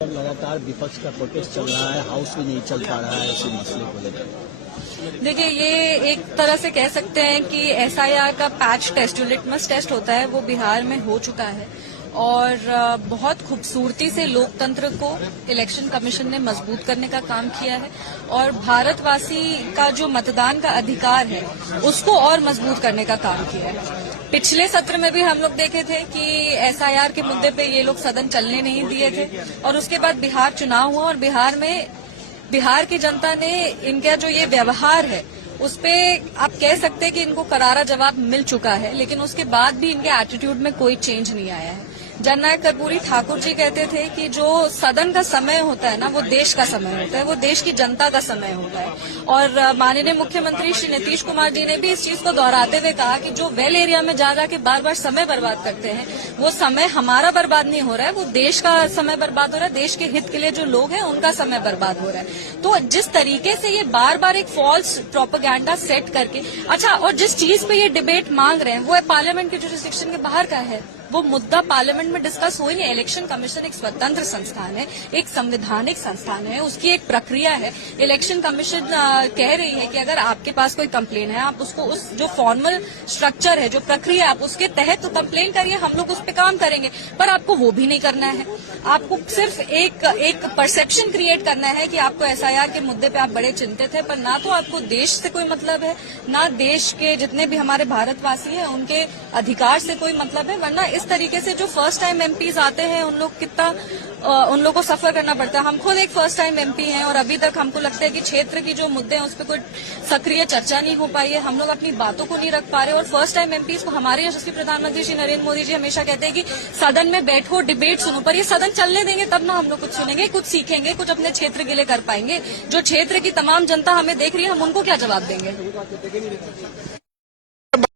लगातार विपक्ष का प्रोटेस्ट चल रहा है, हाउस भी नहीं चल पा रहा है इसी मसले को लेकर। देखिए, ये एक तरह से कह सकते हैं कि एसआईआर का पैच टेस्ट, जो लिटमस टेस्ट होता है, वो बिहार में हो चुका है और बहुत खूबसूरती से लोकतंत्र को इलेक्शन कमीशन ने मजबूत करने का काम किया है और भारतवासी का जो मतदान का अधिकार है उसको और मजबूत करने का काम किया है। पिछले सत्र में भी हम लोग देखे थे कि एसआईआर के मुद्दे पे ये लोग सदन चलने नहीं दिए थे और उसके बाद बिहार चुनाव हुआ और बिहार की जनता ने इनका जो ये व्यवहार है उस पे आप कह सकते हैं कि इनको करारा जवाब मिल चुका है, लेकिन उसके बाद भी इनके एटीट्यूड में कोई चेंज नहीं आया है। जननायक कर्पूरी ठाकुर जी कहते थे कि जो सदन का समय होता है ना, वो देश का समय होता है, वो देश की जनता का समय होता है। और माननीय मुख्यमंत्री श्री नीतीश कुमार जी ने भी इस चीज को दोहराते हुए कहा कि जो वेल एरिया में जा के बार बार समय बर्बाद करते हैं, वो समय हमारा बर्बाद नहीं हो रहा है, वो देश का समय बर्बाद हो रहा है, देश के हित के लिए जो लोग हैं उनका समय बर्बाद हो रहा है। तो जिस तरीके से ये बार बार एक फॉल्स प्रोपेगेंडा सेट करके, अच्छा, और जिस चीज पे ये डिबेट मांग रहे हैं वो पार्लियामेंट के जुरिसडिक्शन के बाहर का है, वो मुद्दा पार्लियामेंट में डिस्कस हो ही नहीं। इलेक्शन कमीशन एक स्वतंत्र संस्थान है, एक संवैधानिक संस्थान है, उसकी एक प्रक्रिया है। इलेक्शन कमीशन कह रही है कि अगर आपके पास कोई कंप्लेन है, आप उसको उस जो फॉर्मल स्ट्रक्चर है, जो प्रक्रिया है, आप उसके तहत तो कंप्लेन करिए, हम लोग उस पर काम करेंगे। पर आपको वो भी नहीं करना है। आपको सिर्फ एक परसेप्शन क्रिएट करना है कि आपको एसआईआर के मुद्दे पे आप बड़े चिंतित है, पर ना तो आपको देश से कोई मतलब है, ना देश के जितने भी हमारे भारतवासी हैं उनके अधिकार से कोई मतलब है। वरना इस तरीके से जो फर्स्ट टाइम एमपीज आते हैं उन लोग को सफर करना पड़ता है। हम खुद एक फर्स्ट टाइम एमपी हैं और अभी तक हमको लगता है कि क्षेत्र की जो मुद्दे हैं उस पर कोई सक्रिय चर्चा नहीं हो पाई है, हम लोग अपनी बातों को नहीं रख पा रहे। और फर्स्ट टाइम एमपीज को हमारे यशस्वी प्रधानमंत्री श्री नरेंद्र मोदी जी हमेशा कहते हैं कि सदन में बैठो, डिबेट सुनो, पर ये सदन चलने देंगे तब ना हम लोग कुछ सुनेंगे, कुछ सीखेंगे, कुछ अपने क्षेत्र के लिए कर पाएंगे। जो क्षेत्र की तमाम जनता हमें देख रही है, हम उनको क्या जवाब देंगे।